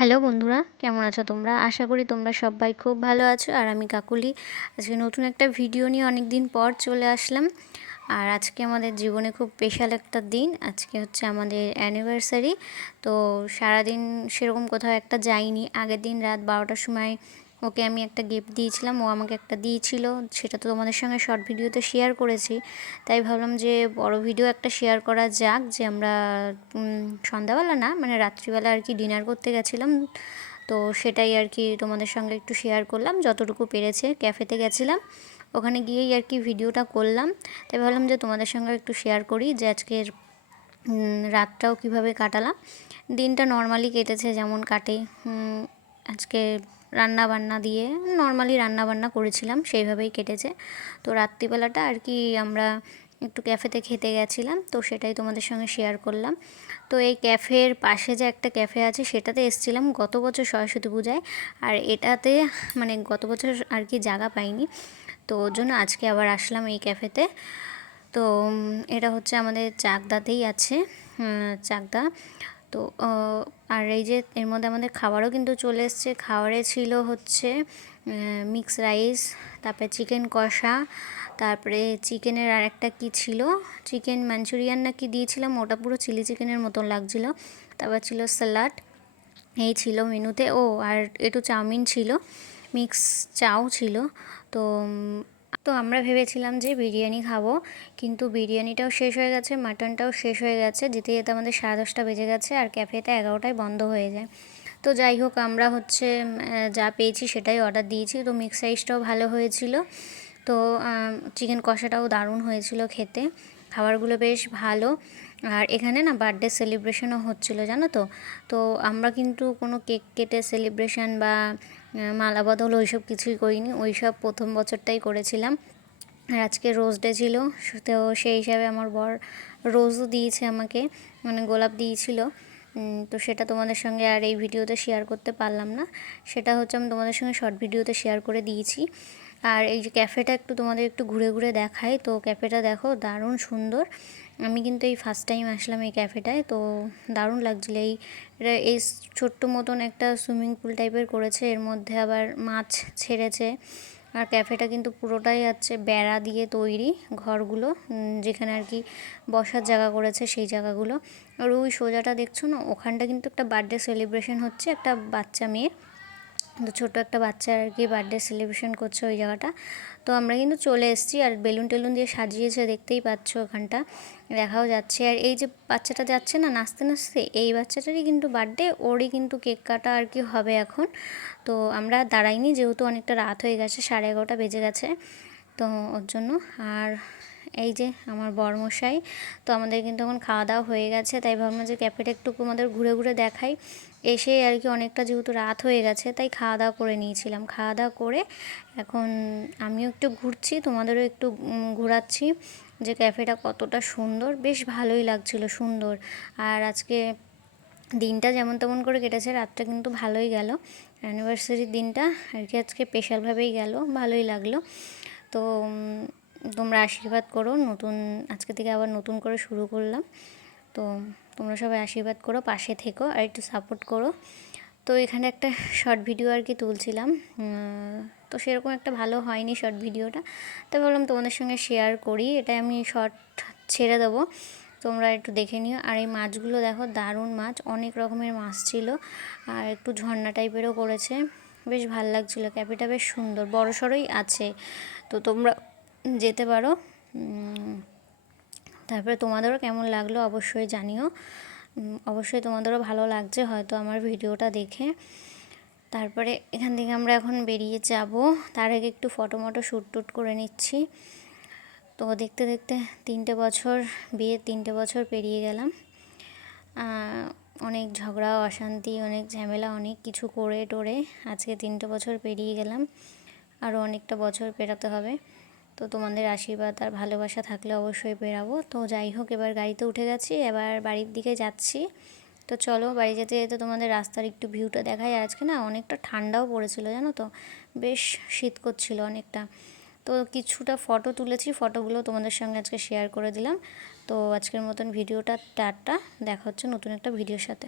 Hello বন্ধুরা, কেমন আছো তোমরা? আশা করি তোমরা সবাই খুব ভালো আছো। আর আমি কাকুলি আজকে নতুন একটা ভিডিও নিয়ে অনেক দিন পর চলে আসলাম। আর আজকে আমাদের জীবনে খুব স্পেশাল একটা দিন। আজকে হচ্ছে আমাদের অ্যানিভার্সারি। তো সারাদিন সেরকম কোথাও একটা যাইনি। আগের দিন রাত 12টার সময় ওকে আমি একটা গিফট দিয়েছিলাম, ও আমাকে একটা দিয়েছিল। সেটা তো তোমাদের সঙ্গে শর্ট ভিডিওতে শেয়ার করেছি। তাই ভাবলাম যে বড় ভিডিও একটা শেয়ার করা যাক, যে আমরা সন্ধ্যাবেলা না, মানে রাত্রিবেলা আর কি ডিনার করতে গেছিলাম। তো সেটাই আর কি তোমাদের সঙ্গে একটু শেয়ার করলাম, যতটুকু পেরেছে। ক্যাফেতে গেছিলাম, ওখানে গিয়েই আর কি ভিডিওটা করলাম। তাই ভাবলাম যে তোমাদের সঙ্গে একটু শেয়ার করি যে আজকের রাতটাও কিভাবে কাটালাম। দিনটা নর্মালি কেটেছে, যেমন কাটে। আজকে রান্না বান্না দিয়ে নর্মালি রান্না বান্না করেছিলাম, সেইভাবেই কেটেছে। তো রাত্রিবেলাটা আর কি আমরা একটু ক্যাফেতে খেতে গেছিলাম, তো সেটাই তোমাদের সঙ্গে শেয়ার করলাম। তো এই ক্যাফের পাশে যে একটা ক্যাফে আছে, সেটাতে এসেছিলাম গত বছর সরস্বতী পূজায়। আর এটাতে মানে গত বছর আর কি জায়গা পাইনি, তো ওর জন্য আজকে আবার আসলাম এই ক্যাফেতে। তো এটা হচ্ছে আমাদের চাকদাতেই আছে, চাকদা। তো আর এই যে এর মধ্যে আমাদের খাবারও কিন্তু চলে এসছে। খাবারে ছিল হচ্ছে মিক্স রাইস, তারপরে চিকেন কষা, তারপরে চিকেনের আর একটা কী ছিল, চিকেন মাঞ্চুরিয়ান না কি দিয়েছিলাম, ওটা পুরো চিলি চিকেনের মতন লাগছিল। তারপর ছিল স্যালাড, এই ছিল মেনুতে। ও আর একটু চাউমিন ছিল, মিক্স চাও ছিল। তো তো আমরা ভেবেছিলাম যে বিরিয়ানি খাবো, কিন্তু বিরিয়ানিটাও শেষ হয়ে গেছে, মাটনটাও শেষ হয়ে গেছে। যেতে যেতে আমাদের 10:30 বেজে গেছে, আর ক্যাফেতে 11টায় বন্ধ হয়ে যায়। তো যাই হোক, আমরা হচ্ছে যা পেয়েছি সেটাই অর্ডার দিয়েছি। তো মিক্স রাইসটাও ভালো হয়েছিল, তো চিকেন কষাটাও দারুণ হয়েছিল খেতে। খাবারগুলো বেশ ভালো। আর এখানে না বার্থডে সেলিব্রেশনও হচ্ছিলো, জানো তো। তো আমরা কিন্তু কোনো কেক কেটে সেলিব্রেশন বা মালা বদল ওইসব কিছুই করিনি, ওইসব প্রথম বছরটাই করেছিলাম। আর আজকে রোজ ডে ছিল, তো সেই হিসাবে আমার বর রোজও দিয়েছে আমাকে, মানে গোলাপ দিয়েছিল। তো সেটা তোমাদের সঙ্গে আর এই ভিডিওতে শেয়ার করতে পারলাম না, সেটা হচ্ছে আমি তোমাদের সঙ্গে শর্ট ভিডিওতে শেয়ার করে দিয়েছি। আর এই যে ক্যাফেটা একটু তোমাদের একটু ঘুরে ঘুরে দেখাই। তো ক্যাফেটা দেখো, দারুণ সুন্দর। আমি কিন্তু এই ফার্স্ট টাইম আসলাম এই ক্যাফেটায়, তো দারুণ লাগছিল। এই ছোট্ট মতন একটা সুইমিং পুল টাইপের করেছে, এর মধ্যে আবার মাছ ছেড়েছে। আর ক্যাফেটা কিন্তু পুরোটাই আছে বেড়া দিয়ে তৈরি, ঘরগুলো যেখানে আর কি বসার জায়গা করেছে সেই জায়গাগুলো। আর ওই সোজাটা দেখছো না, ওখানটা কিন্তু একটা বার্থডে সেলিব্রেশন হচ্ছে, একটা বাচ্চা মেয়ে, তো ছোটো একটা বাচ্চা আর কি বার্থডে সেলিব্রেশন করছে ওই জায়গাটা। তো আমরা কিন্তু চলে এসেছি, আর বেলুন টেলুন দিয়ে সাজিয়েছে, দেখতেই পাচ্ছ ওখানটা দেখাও যাচ্ছে। আর এই যে বাচ্চাটা যাচ্ছে না নাচতে নাচতে, এই বাচ্চাটারই কিন্তু বার্থডে, ওরই কিন্তু কেক কাটা আর কি হবে এখন। তো আমরা দাঁড়াইনি, যেহেতু অনেকটা রাত হয়ে গেছে, 11:30 বেজে গেছে, তো ওর জন্য। আর এই যে আমার বরমশাই, তো আমাদের কিন্তু এখন খাওয়া দাওয়া হয়ে গেছে, তাই ভাবলাম যে ক্যাফেটা একটু আমাদের ঘুরে ঘুরে দেখাই। এসে আর কি অনেকটা যেহেতু রাত হয়ে গেছে, তাই খাওয়া দাওয়া করে নিয়েছিলাম। খাওয়া দাওয়া করে এখন আমিও একটু ঘুরছি, তোমাদেরও একটু ঘোরাচ্ছি যে ক্যাফেটা কতটা সুন্দর, বেশ ভালোই লাগছিল, সুন্দর। আর আজকে দিনটা যেমন তেমন করে কেটেছে, রাতটা কিন্তু ভালোই গেল। অ্যানিভার্সারির দিনটা আর কি আজকে স্পেশালভাবেই গেল, ভালোই লাগলো। তো তোমরা আশীর্বাদ করো, নতুন আজকে থেকে আবার নতুন করে শুরু করলাম। তো তোমরা সবাই আশীর্বাদ করো, পাশে থেকো, আর একটু সাপোর্ট করো। তো এখানে একটা শর্ট ভিডিও আর কি তুলছিলাম, তো সেরকম একটা ভালো হয়নি শর্ট ভিডিওটা, তো ভাবলাম তোমাদের সঙ্গে শেয়ার করি। এটাই আমি শর্ট ছেড়ে দেবো, তোমরা একটু দেখে নিও। আর এই মাছগুলো দেখো, দারুণ মাছ, অনেক রকমের মাছ ছিল। আর একটু ঝর্ণা টাইপেরও করেছে, বেশ ভাল লাগছিলো। ক্যাফেটা বেশ সুন্দর, বড় সড়োই আছে, তো তোমরা যেতে পারো। তারপরে তোমাদেরও কেমন লাগলো অবশ্যই জানিও। অবশ্যই তোমাদেরও ভালো লাগছে হয়তো আমার ভিডিওটা দেখে। তারপরে এখান থেকে আমরা এখন বেরিয়ে যাব, তার আগে একটু ফটো মটো শ্যুট টুট করে নিচ্ছি। তো দেখতে দেখতে 3টে বছর, বিয়ের 3টে বছর পেরিয়ে গেলাম। অনেক ঝগড়া অশান্তি, অনেক ঝামেলা, অনেক কিছু করে টোরে আজকে 3টে বছর পেরিয়ে গেলাম। আরও অনেকটা বছর পেরাতে হবে। তো তোমাদের আশীর্বাদ আর ভালোবাসা থাকলে অবশ্যই পেরাবো। তো যাই হোক, এবার গাড়িতে উঠে গেছি, এবার বাড়ির দিকে যাচ্ছি। তো চলো, বাড়ি যেতে যেতে তোমাদের রাস্তার একটু ভিউটা দেখাই। আজকে না অনেকটা ঠান্ডাও পড়েছিল, জানো তো, বেশ শীত করছিল অনেকটা। তো কিছুটা ফটো তুলেছি, ফটোগুলো তোমাদের সঙ্গে আজকে শেয়ার করে দিলাম। তো আজকের মতন ভিডিওটা টাটা, দেখা হচ্ছে নতুন একটা ভিডিওর সাথে।